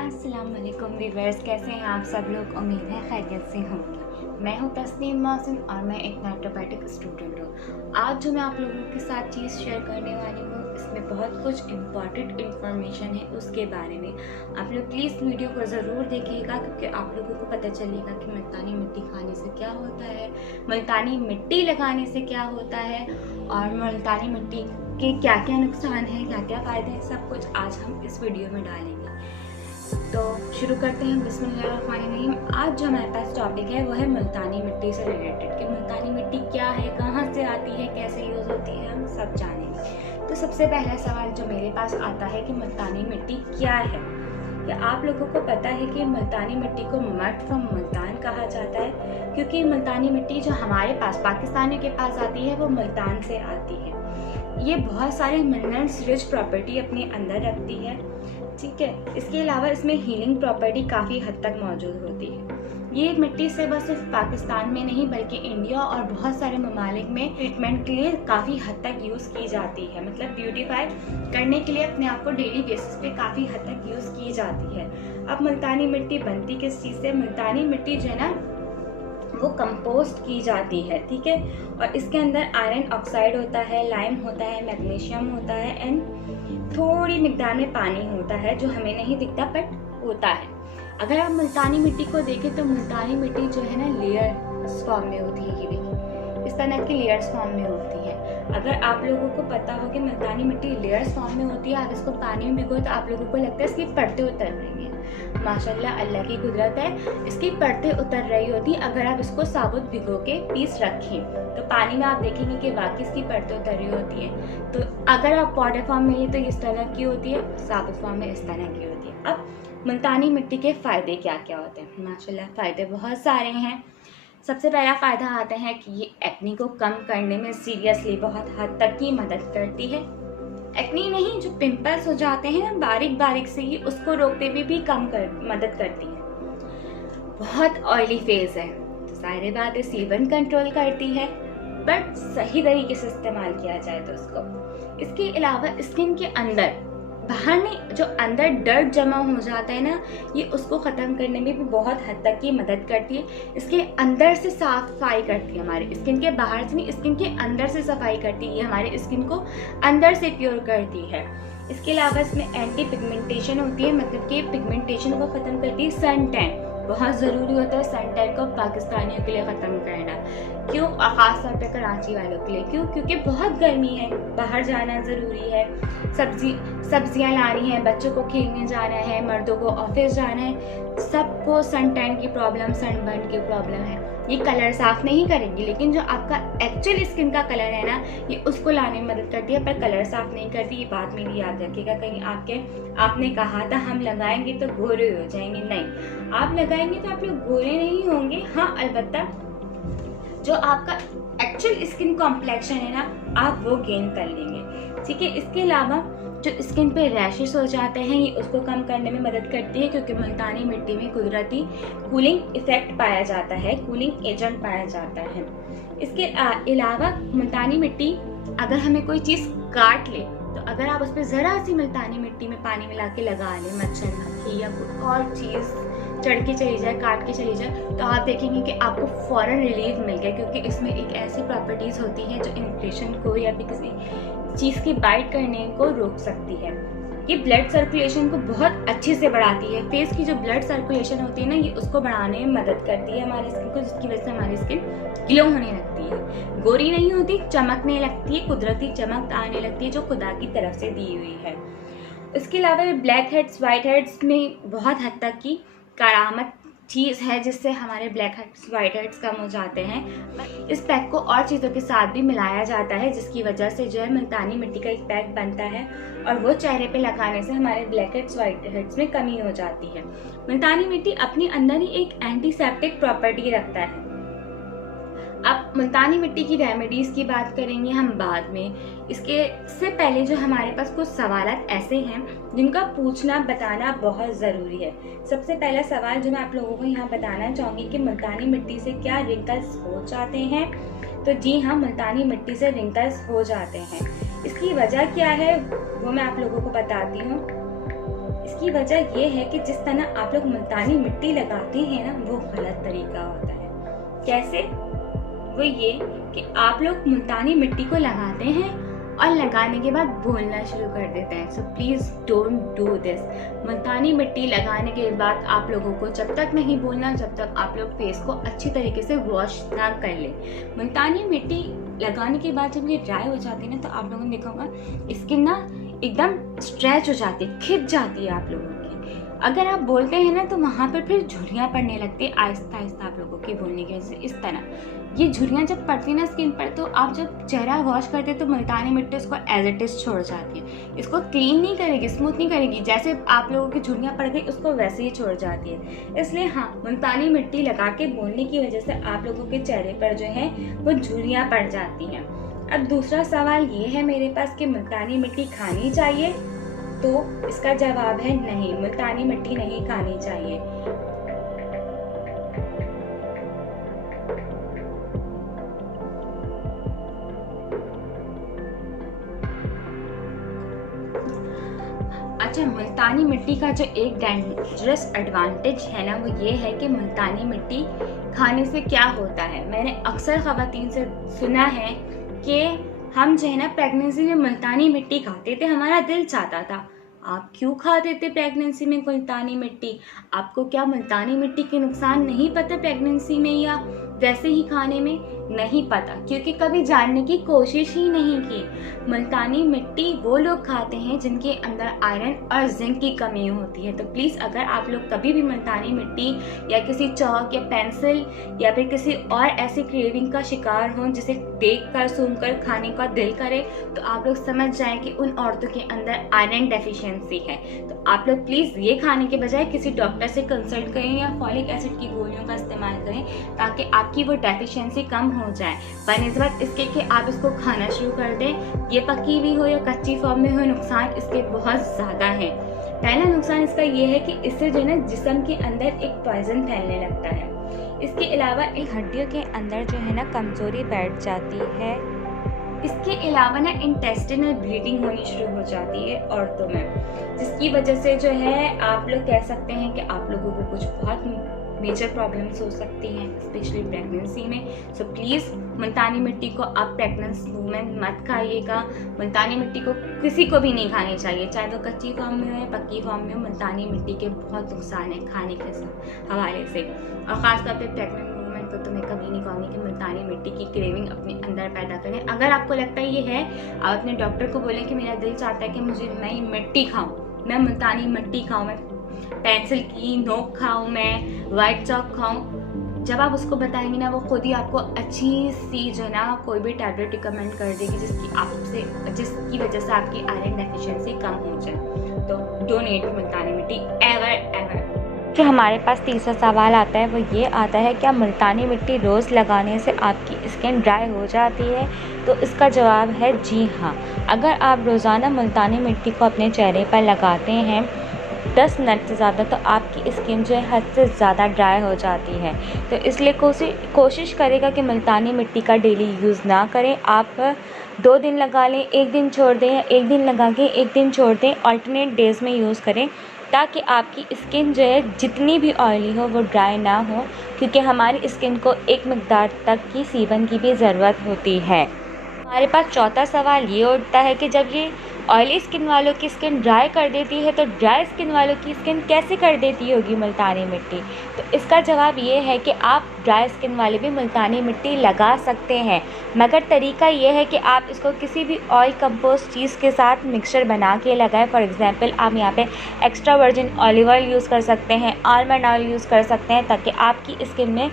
अस्सलाम वालेकुम व्यूअर्स, कैसे हैं आप सब लोग। उम्मीद है खैरियत से होंगे। मैं हूं तस्नीम मौसम और मैं एक नेटोपैथिक स्टूडेंट हूं। आज जो मैं आप लोगों के साथ चीज़ शेयर करने वाली हूं, इसमें बहुत कुछ इम्पॉर्टेंट इन्फॉर्मेशन है। उसके बारे में आप लोग प्लीज़ वीडियो को ज़रूर देखिएगा, क्योंकि आप लोगों को पता चलेगा कि मुल्तानी मिट्टी खाने से क्या होता है, मुल्तानी मिट्टी लगाने से क्या होता है और मुल्तानी मिट्टी के क्या क्या नुकसान हैं, क्या क्या फ़ायदे हैं, सब कुछ आज हम इस वीडियो में डालेंगे। तो शुरू करते हैं। बिस्मिल्लाहिर्रहमानिर्रहीम। आज जो हमारे पास टॉपिक है वो है मुल्तानी मिट्टी से रिलेटेड, कि मुल्तानी मिट्टी क्या है, कहाँ से आती है, कैसे यूज़ होती है, हम सब जानेंगे। तो सबसे पहला सवाल जो मेरे पास आता है कि मुल्तानी मिट्टी क्या है। क्या आप लोगों को पता है कि मुल्तानी मिट्टी को मड फ्रॉम मुल्तान कहा जाता है, क्योंकि मुल्तानी मिट्टी जो हमारे पास पाकिस्तानियों के पास आती है वो मुल्तान से आती है। ये बहुत सारे मिनरल्स रिच प्रॉपर्टी अपने अंदर रखती है, ठीक है। इसके अलावा इसमें हीलिंग प्रॉपर्टी काफ़ी हद तक मौजूद होती है। ये मिट्टी से बस सिर्फ पाकिस्तान में नहीं बल्कि इंडिया और बहुत सारे ममालिक में ट्रीटमेंट के लिए काफ़ी हद तक यूज़ की जाती है। मतलब ब्यूटीफाई करने के लिए अपने आप को डेली बेसिस पे काफ़ी हद तक यूज़ की जाती है। अब मुल्तानी मिट्टी बनती किस चीज़ से? मुल्तानी मिट्टी जो है ना वो कंपोस्ट की जाती है, ठीक है। और इसके अंदर आयरन ऑक्साइड होता है, लाइम होता है, मैग्नीशियम होता है एंड थोड़ी मिकदार में पानी होता है, जो हमें नहीं दिखता बट होता है। अगर आप मुल्तानी मिट्टी को देखें तो मुल्तानी मिट्टी जो है ना लेयर फॉर्म में होती है। ये देखिए, इस तरह की लेयर्स फॉर्म में होती है। अगर आप लोगों को पता हो कि मुल्तानी मिट्टी लेयर्स फॉर्म में होती है, आप इसको पानी में भिगो तो आप लोगों को लगता है इसकी परतें उतर रही हैं। माशाल्लाह, अल्लाह की कुदरत है, इसकी परतें उतर रही होती। अगर आप इसको साबुत भिगो के पीस रखें तो पानी में आप देखेंगे कि वाकई इसकी परतें उतर रही होती है। तो अगर आप पाउडर फॉर्म में लिए तो इस तरह की होती है, साबुत फॉर्म में इस तरह की होती है। अब मुल्तानी मिट्टी के फ़ायदे क्या क्या होते हैं? माशाल्लाह फ़ायदे बहुत सारे हैं। सबसे पहला फ़ायदा आता है कि ये एक्नी को कम करने में सीरियसली बहुत हद तक की मदद करती है। एक्नी नहीं, जो पिंपल्स हो जाते हैं ना बारीक बारीक से, ही उसको रोकते हुए भी मदद करती है। बहुत ऑयली फेस है तो सारी बातें सीबन कंट्रोल करती है, बट सही तरीके से इस्तेमाल किया जाए तो उसको। इसके अलावा स्किन के अंदर बाहर नहीं, जो अंदर डर्ट जमा हो जाता है ना, ये उसको ख़त्म करने में भी बहुत हद तक की मदद करती है। इसके अंदर से साफ सफाई करती है, हमारे स्किन के बाहर से नहीं, स्किन के अंदर से सफाई करती है। ये हमारे स्किन को अंदर से प्योर करती है। इसके अलावा इसमें एंटी पिगमेंटेशन होती है, मतलब कि पिगमेंटेशन को ख़त्म करती है। सन टैन बहुत ज़रूरी होता है, सन टैन को पाकिस्तानियों के लिए ख़त्म करना। क्यों? ख़ास तौर पे कराची वालों के लिए। क्यों? क्योंकि बहुत गर्मी है, बाहर जाना ज़रूरी है, सब्जियां लानी है, बच्चों को खेलने जाना है, मर्दों को ऑफिस जाना है, सबको सन टैन की प्रॉब्लम, सनबर्न की प्रॉब्लम है। ये कलर साफ नहीं करेंगी, लेकिन जो आपका एक्चुअल स्किन का कलर है ना, ये उसको लाने में मदद करती है, पर कलर साफ नहीं करती। ये बात मेरी याद रखिएगा। कहीं आपने कहा था हम लगाएंगे तो गोरे हो जाएंगे, नहीं, आप लगाएंगे तो आप लोग गोरे नहीं होंगे। हाँ, अलबत्ता जो आपका एक्चुअल स्किन कॉम्प्लेक्शन है ना, आप वो गेन कर लेंगे, ठीक है। इसके अलावा जो स्किन पे रैशेस हो जाते हैं, ये उसको कम करने में मदद करती है, क्योंकि मुल्तानी मिट्टी में कुदरती कूलिंग इफेक्ट पाया जाता है, कूलिंग एजेंट पाया जाता है। इसके अलावा मुल्तानी मिट्टी, अगर हमें कोई चीज़ काट ले तो अगर आप उस पर ज़रा सी मुल्तानी मिट्टी में पानी मिला के लगा लें, मच्छर मक्खी या कोई और चीज़ चढ़ के चली जाए, काट के चली जाए, तो आप देखेंगे कि आपको फ़ौरन रिलीफ मिल गया, क्योंकि इसमें एक ऐसी प्रॉपर्टीज़ होती हैं जो इन्फेक्शन को या फिर किसी चीज़ की बाइट करने को रोक सकती है। ये ब्लड सर्कुलेशन को बहुत अच्छे से बढ़ाती है। फेस की जो ब्लड सर्कुलेशन होती है ना, ये उसको बढ़ाने में मदद करती है हमारे स्किन को, जिसकी वजह से हमारी स्किन ग्लो होने लगती है, गोरी नहीं होती, चमकने लगती है, कुदरती चमक आने लगती है जो खुदा की तरफ से दी हुई है। इसके अलावा ब्लैक हेड्स, वाइट हेड्स में बहुत हद तक की करामत चीज़ है, जिससे हमारे ब्लैक हेड्स, वाइट हेड्स कम हो जाते हैं। इस पैक को और चीज़ों के साथ भी मिलाया जाता है, जिसकी वजह से जो है मुल्तानी मिट्टी का एक पैक बनता है, और वो चेहरे पे लगाने से हमारे ब्लैक हेड्स, वाइट हेड्स में कमी हो जाती है। मुल्तानी मिट्टी अपने अंदर ही एक एंटीसेप्टिक प्रॉपर्टी रखता है। अब मुल्तानी मिट्टी की रेमेडीज़ की बात करेंगे हम बाद में। इसके से पहले जो हमारे पास कुछ सवालात ऐसे हैं जिनका पूछना बताना बहुत ज़रूरी है। सबसे पहला सवाल जो मैं आप लोगों को यहाँ बताना चाहूँगी कि मुल्तानी मिट्टी से क्या रिंकल्स हो जाते हैं? तो जी हाँ, मुल्तानी मिट्टी से रिंकल्स हो जाते हैं। इसकी वजह क्या है वो मैं आप लोगों को बताती हूँ। इसकी वजह ये है कि जिस तरह आप लोग मुल्तानी मिट्टी लगाते हैं ना, वो गलत तरीका होता है। कैसे? वो ये कि आप लोग मुल्तानी मिट्टी को लगाते हैं और लगाने के बाद बोलना शुरू कर देते हैं। So please don't do this. मुल्तानी मिट्टी लगाने के बाद आप लोगों को जब तक नहीं बोलना, जब तक आप लोग फेस को अच्छी तरीके से वॉश ना कर लें। मुल्तानी मिट्टी लगाने के बाद जब ये ड्राई हो जाती है ना, तो आप लोगों ने देखा होगा स्किन ना एकदम स्ट्रेच हो जाती है, खिंच जाती है आप लोगों की। अगर आप बोलते हैं ना, तो वहाँ पर फिर झुर्रियाँ पड़ने लगती है आहिस्ता आहिस्ता आप लोगों की बोलने की वजह से। इस तरह ये झुर्रियाँ जब पड़ती है ना स्किन पर, तो आप जब चेहरा वॉश करते हैं तो मुल्तानी मिट्टी उसको एज इट इज छोड़ जाती है। इसको क्लीन नहीं करेगी, स्मूथ नहीं करेगी। जैसे आप लोगों की झुर्रियाँ पड़ गई, उसको वैसे ही छोड़ जाती है। इसलिए हाँ, मुल्तानी मिट्टी लगा के बोलने की वजह से आप लोगों के चेहरे पर जो है वो झुर्रियाँ पड़ जाती हैं। अब दूसरा सवाल ये है मेरे पास कि मुल्तानी मिट्टी खानी चाहिए, तो इसका जवाब है नहीं, मुल्तानी मिट्टी नहीं खानी चाहिए। अच्छा, मुल्तानी मिट्टी का जो एक डेंजरस एडवांटेज है ना, वो ये है कि मुल्तानी मिट्टी खाने से क्या होता है। मैंने अक्सर ख़वातीन से सुना है कि हम जो है ना प्रेगनेंसी में मुल्तानी मिट्टी खाते थे, हमारा दिल चाहता था। आप क्यों खाते थे प्रेगनेंसी में मुल्तानी मिट्टी? आपको क्या मुल्तानी मिट्टी के नुकसान नहीं पता प्रेगनेंसी में या वैसे ही खाने में? नहीं पता, क्योंकि कभी जानने की कोशिश ही नहीं की। मुल्तानी मिट्टी वो लोग खाते हैं जिनके अंदर आयरन और जिंक की कमी होती है। तो प्लीज़ अगर आप लोग कभी भी मुल्तानी मिट्टी या किसी चौक या पेंसिल या फिर किसी और ऐसी क्रेविंग का शिकार हों जिसे देख कर सुन कर खाने का दिल करे, तो आप लोग समझ जाएं कि उन औरतों के अंदर आयरन डेफिशिएंसी है। तो आप लोग प्लीज़ ये खाने के बजाय किसी डॉक्टर से कंसल्ट करें या फॉलिक एसिड की गोलियों का इस्तेमाल करें, ताकि आपकी वो डेफिशिएंसी कम हो जाए। बनिस्बत इसके कि आप इसको खाना शुरू कर दें, ये पकी हुई हो या कच्ची फॉर्म में हो, नुकसान इसके बहुत ज़्यादा हैं। पहला नुकसान इसका ये है कि इससे जो है ना जिस्म के अंदर एक पॉइजन फैलने लगता है। इसके अलावा एक हड्डियों के अंदर जो है ना कमजोरी बैठ जाती है। इसके अलावा ना इंटेस्टिनल ब्लीडिंग होनी शुरू हो जाती है औरतों में, जिसकी वजह से जो है आप लोग कह सकते हैं कि आप लोगों को कुछ बहुत मेजर प्रॉब्लम्स हो सकती हैं, स्पेशली प्रेगनेंसी में। सो प्लीज़ मुल्तानी मिट्टी को आप प्रेगनेंट वूमेन मत खाइएगा। मुल्तानी मिट्टी को किसी को भी नहीं खानी चाहिए, चाहे वो कच्ची फॉर्म में हो या पक्की फॉर्म में हो। मुल्तानी मिट्टी के बहुत नुकसान है खाने के हवाले से, और ख़ासतौर पर प्रेगनेंट वूमेन को तो मैं कभी नहीं कहूँगी कि मुल्तानी मिट्टी की क्रेविंग अपने अंदर पैदा करें। अगर आपको लगता है ये है, आप अपने डॉक्टर को बोलें कि मेरा दिल चाहता है कि मैं ये मिट्टी खाऊँ, मैं मुल्तानी मिट्टी खाऊँ, मैं पेंसिल की नोक खाऊँ, मैं वाइट चॉक खाऊँ। जब आप उसको बताएंगे ना, वो खुद ही आपको अच्छी सी जो है ना कोई भी टैबलेट रिकमेंड कर देगी जिसकी वजह से आपकी आयरन डेफिशिएंसी कम हो जाए। तो डोंट ईट मुल्तानी मिट्टी एवर। जो हमारे पास तीसरा सवाल आता है वो ये आता है, क्या मुल्तानी मिट्टी रोज़ लगाने से आपकी स्किन ड्राई हो जाती है? तो इसका जवाब है जी हाँ। अगर आप रोज़ाना मुल्तानी मिट्टी को अपने चेहरे पर लगाते हैं 10 मिनट से ज़्यादा, तो आपकी स्किन जो है हद से ज़्यादा ड्राई हो जाती है। तो इसलिए कोशिश करेगा कि मुल्तानी मिट्टी का डेली यूज़ ना करें। आप 2 दिन लगा लें, 1 दिन छोड़ दें, या 1 दिन लगा के 1 दिन छोड़ दें। अल्टरनेट डेज़ में यूज़ करें, ताकि आपकी स्किन जो है जितनी भी ऑयली हो वो ड्राई ना हो, क्योंकि हमारी स्किन को एक मिक़दार तक की सीबन की भी ज़रूरत होती है। हमारे पास चौथा सवाल ये उठता है कि जब ये ऑयली स्किन वालों की स्किन ड्राई कर देती है, तो ड्राई स्किन वालों की स्किन कैसे कर देती होगी मुल्तानी मिट्टी? तो इसका जवाब ये है कि आप ड्राई स्किन वाले भी मुल्तानी मिट्टी लगा सकते हैं, मगर तरीका ये है कि आप इसको किसी भी ऑयल कंपोस्ट चीज़ के साथ मिक्सचर बना के लगाएं। फॉर एग्जांपल आप यहाँ पे extra virgin olive oil use कर सकते हैं, आलमंड ऑयल यूज़ कर सकते हैं, ताकि आपकी स्किन में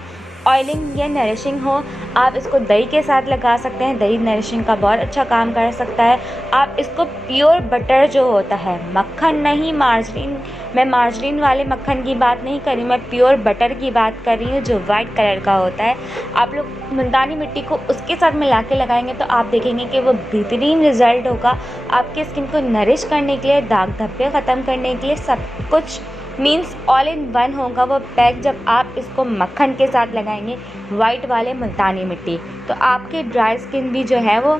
ऑयलिंग या नरिशिंग हो। आप इसको दही के साथ लगा सकते हैं, दही नरिशिंग का बहुत अच्छा काम कर सकता है। आप इसको प्योर बटर जो होता है, मक्खन नहीं मार्जरीन, मैं मार्जरीन वाले मक्खन की बात नहीं कर रही, मैं प्योर बटर की बात कर रही हूँ जो वाइट कलर का होता है। आप लोग मुल्तानी मिट्टी को उसके साथ मिला के लगाएंगे तो आप देखेंगे कि वो बेहतरीन रिज़ल्ट होगा आपके स्किन को नरिश करने के लिए, दाग धब्बे ख़त्म करने के लिए, सब कुछ मीन्स ऑल इन वन होगा वो पैक। जब आप इसको मक्खन के साथ लगाएंगे वाइट वाले मुल्तानी मिट्टी, तो आपकी ड्राई स्किन भी जो है वो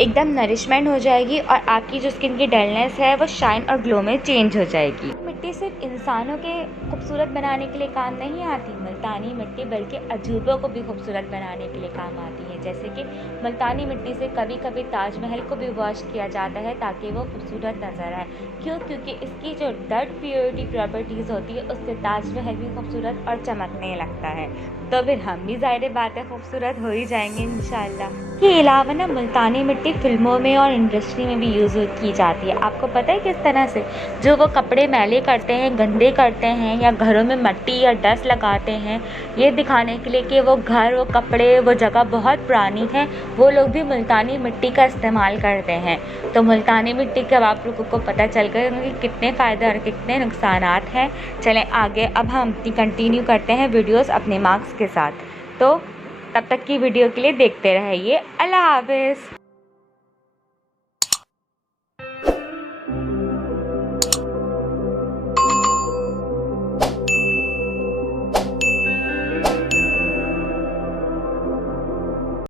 एकदम नरिशमेंट हो जाएगी और आपकी जो स्किन की डलनेस है वो शाइन और ग्लो में चेंज हो जाएगी। मिट्टी सिर्फ इंसानों के खूबसूरत बनाने के लिए काम नहीं आती, मुल्तानी मिट्टी बल्कि अजूबों को भी खूबसूरत बनाने के लिए काम आती है। जैसे कि मुल्तानी मिट्टी से कभी कभी ताजमहल को भी वॉश किया जाता है ताकि वो खूबसूरत नज़र आए। क्यों? क्योंकि इसकी जो डर्ट प्योरिटी प्रॉपर्टीज़ होती है उससे ताजमहल भी खूबसूरत और चमकने लगता है। तो फिर हम भी ज़ाहिर बात है खूबसूरत हो ही जाएंगे इंशाल्लाह। इसके अलावा ना मुल्तानी मिट्टी फिल्मों में और इंडस्ट्री में भी यूज़ की जाती है। आपको पता है किस तरह से? जो वो कपड़े मैले करते हैं, गंदे करते हैं या घरों में मिट्टी या डस्ट लगाते हैं, ये दिखाने के लिए कि वो घर, वो कपड़े, वो जगह बहुत पुरानी है, वो लोग भी मुल्तानी मिट्टी का इस्तेमाल करते हैं। तो मुल्तानी मिट्टी के अब आप लोगों को पता चल गया कि कितने फ़ायदे और कितने नुकसानात हैं। चलें आगे अब हम कंटिन्यू करते हैं वीडियोस अपने मार्क्स के साथ। तो तब तक की वीडियो के लिए देखते रहिए। अल्लाह हाफ़िज़।